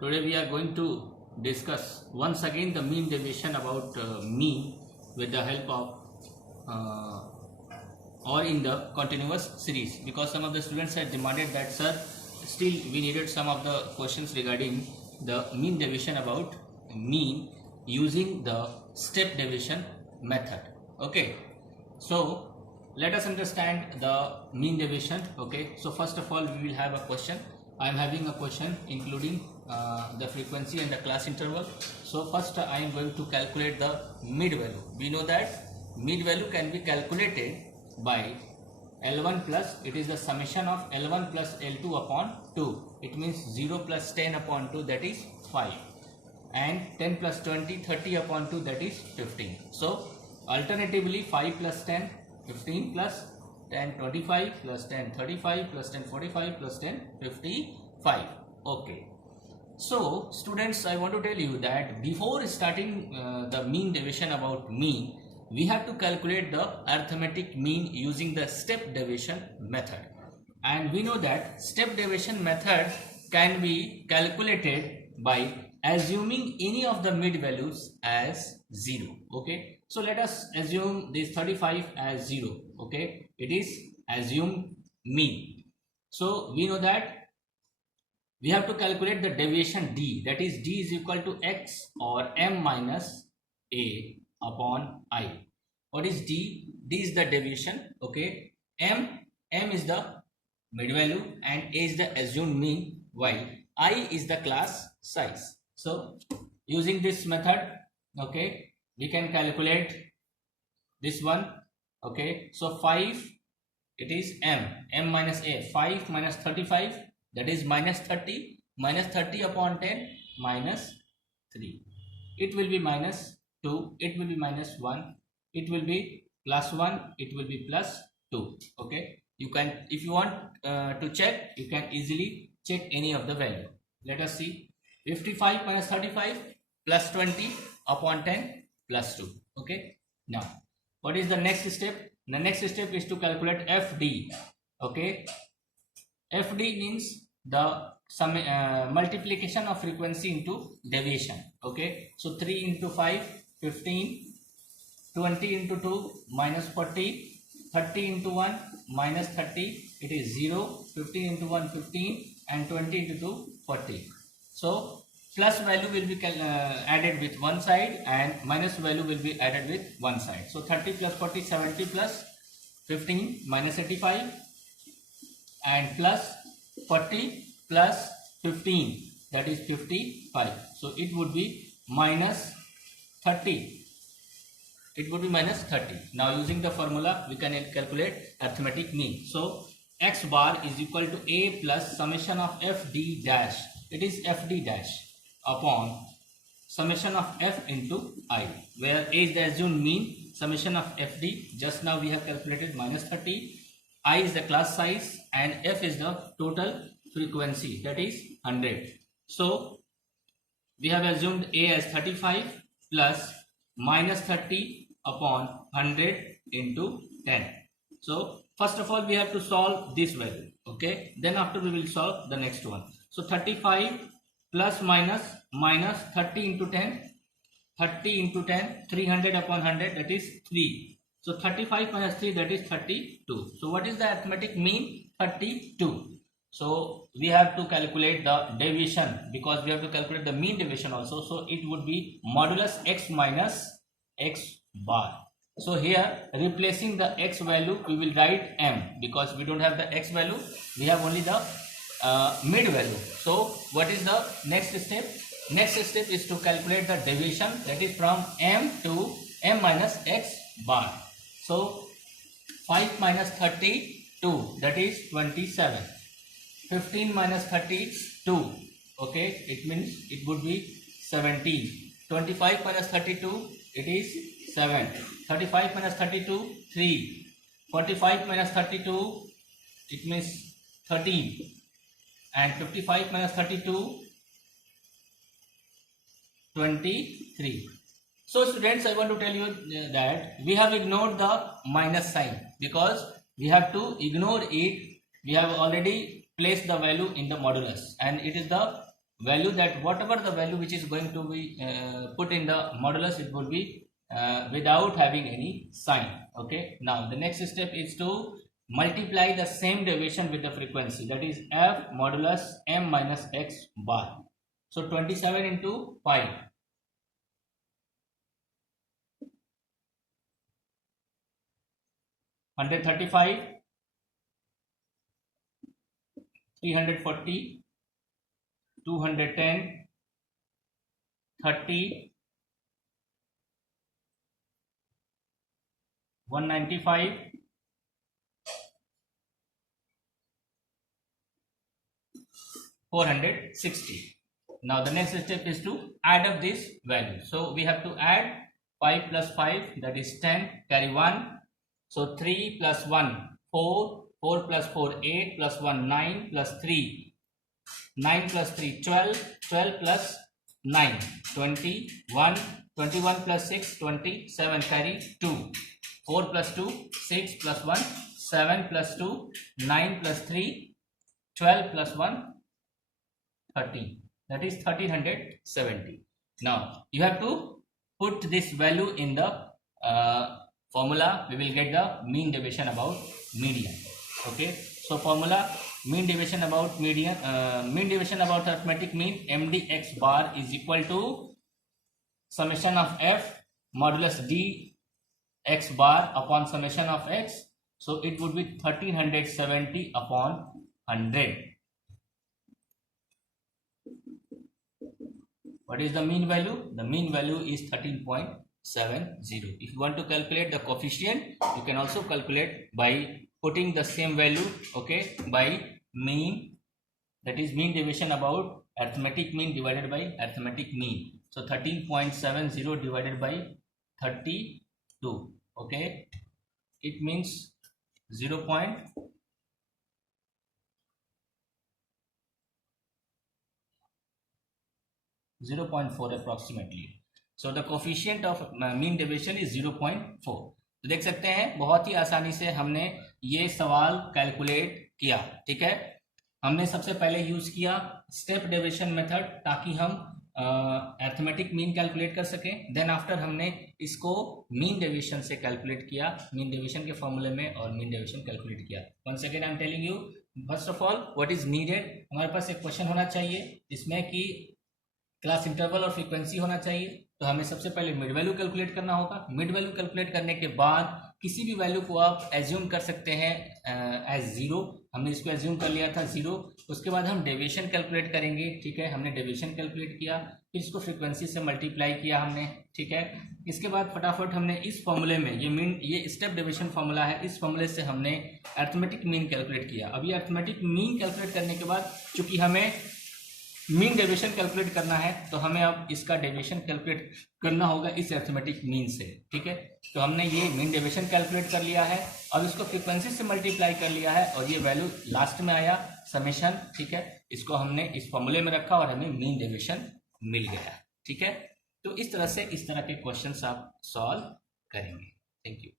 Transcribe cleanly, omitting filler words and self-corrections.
Today we are going to discuss once again the mean deviation about mean with the help of or in the continuous series, because some of the students had demanded that sir, still we needed some of the questions regarding the mean deviation about mean using the step deviation method. Okay, so let us understand the mean deviation. Okay, so first of all we will have a question. I am having a question including the frequency and the class interval. So first I am going to calculate the mid value. We know that mid value can be calculated by L1 plus, it is the summation of L1 plus L2 upon 2. It means 0 plus 10 upon 2, that is 5, and 10 plus 20, 30 upon 2, that is 15. So alternatively 5 plus 10, 15 plus 10, 25 plus 10, 35 plus 10, 45 plus 10, 55. Okay. So students, I want to tell you that before starting the mean deviation about mean, we have to calculate the arithmetic mean using the step deviation method. And we know that step deviation method can be calculated by assuming any of the mid values as 0. Okay, so let us assume this 35 as 0. Okay, it is assumed mean. So we know that we have to calculate the deviation d, that is d is equal to x or m minus a upon I. What is d? D is the deviation. Okay, m is the mid value and a is the assumed mean, while I is the class size. So using this method, okay, we can calculate this one. Okay, so 5, it is m minus a, 5 minus 35, that is minus 30, minus 30 upon 10, minus 3. It will be minus 2, it will be minus 1, it will be plus 1, it will be plus 2. Okay, you can, if you want to check, you can easily check any of the value. Let us see, 55 minus 35 plus 20 upon 10 plus 2. Okay, now what is the next step? The next step is to calculate FD. Okay, FD means the multiplication of frequency into deviation. Okay, so 3 into 5, 15, 20 into 2, minus 40, 30 into 1, minus 30, it is 0, 15 into 1, 15, and 20 into 2, 40. So plus value will be added with one side and minus value will be added with one side. So 30 plus 40, 70 plus 15 minus 85 and plus 40 plus 15, that is 55. So it would be minus 30. It would be minus 30. Now using the formula we can calculate arithmetic mean. So x bar is equal to a plus summation of fd dash. It is fd dash upon summation of f into I, where a is the assumed mean, summation of fd, just now we have calculated minus 30, I is the class size and f is the total frequency, that is 100. So we have assumed a as 35 plus minus 30 upon 100 into 10. So first of all we have to solve this value. Okay, then after we will solve the next one. So 35 plus minus 30 into 10, 30 into 10, 300 upon 100, that is 3. So 35 minus 3, that is 32. So what is the arithmetic mean? 32. So we have to calculate the deviation, because we have to calculate the mean deviation also. So it would be modulus x minus x bar. So here replacing the x value we will write m, because we don't have the x value, we have only the mid value. So what is the next step? Next step is to calculate the deviation, that is from m to m minus x bar. So 5 minus 32, that is 27. 15 minus 32, okay, it means it would be 17. 25 minus 32, it is 7. 35 minus 32, 3. 45 minus 32, it means 13. And 55 minus 32, 23. So students, I want to tell you that we have ignored the minus sign, because we have to ignore it. We have already place the value in the modulus, and it is the value, that whatever the value which is going to be put in the modulus, it will be without having any sign. Okay, now the next step is to multiply the same deviation with the frequency, that is f modulus m minus x bar. So 27 into 5, 135, 340, 210, 30, 195, 460. Now the next step is to add up this value. So we have to add 5 plus 5, that is 10, carry 1. So 3 plus 1, 4, 4 plus 4, 8, plus 1, 9, plus 3, 9 plus 3, 12, 12 plus 9, 21, 21 plus 6, 27, carry 2, 4 plus 2, 6 plus 1, 7 plus 2, 9 plus 3, 12 plus 1, 13, that is 1370. Now you have to put this value in the formula. We will get the mean deviation about median. Okay, so formula: mean deviation about median, mean deviation about arithmetic mean, mdx bar is equal to summation of f modulus d x bar upon summation of x. So it would be 1370 upon 100. What is the mean value? The mean value is 13.70. If you want to calculate the coefficient, you can also calculate by putting the same value, okay, by mean, that is mean deviation about arithmetic mean divided by arithmetic mean. So 13.70 divided by 32, okay, it means 0.4 approximately. So the coefficient of mean deviation is 0.4. तो देख सकते हैं बहुत ही आसानी से हमने ये सवाल कैलकुलेट किया. ठीक है, हमने सबसे पहले यूज किया स्टेप डेविएशन मेथड ताकि हम अरिथमेटिक मीन कैलकुलेट कर सकें. देन आफ्टर हमने इसको मीन डेविएशन से कैलकुलेट किया, मीन डेविएशन के फॉर्मूले में, और मीन डेविएशन कैलकुलेट किया. Once again I am telling you, first of all what is needed. हमारे पास एक क्वेश्चन होना चाहिए जिसमें कि क्लास इंटरवल और फ्रीक्वेंसी होना चाहिए. तो हमें सबसे पहले मिड वैल्यू कैलकुलेट करना होगा. मिड वैल्यू कैलकुलेट करने के बाद किसी भी वैल्यू को आप एज्यूम कर सकते हैं एज जीरो. हमने इसको एज्यूम कर लिया था जीरो. उसके बाद हम डेविएशन कैलकुलेट करेंगे. ठीक है, हमने डेविएशन कैलकुलेट किया, फिर इसको फ्रीक्वेंसी से मल्टीप्लाई किया हमने. ठीक है, इसके बाद फटाफट हमने इस फॉर्मूले में ये स्टेप डेविएशन फॉर्मूला है, इस फॉर्मूले से हमने अरिथमेटिक मीन कैलकुलेट किया. अभी अरिथमेटिक मीन कैलकुलेट करने के बाद चूंकि हमें मीन डेविएशन कैलकुलेट करना है तो हमें अब इसका डेविएशन कैलकुलेट करना होगा इस अरिथमेटिक मीन से. ठीक है, तो हमने ये मीन डेविएशन कैलकुलेट कर लिया है, अब इसको फ्रीक्वेंसी से मल्टीप्लाई कर लिया है और ये वैल्यू लास्ट में आया समेशन. ठीक है, इसको हमने इस फॉर्मूले में रखा और हमें मीन डेविएशन मिल गया. ठीक है, तो इस तरह से इस तरह के क्वेश्चंस आप सॉल्व करेंगे. Thank you.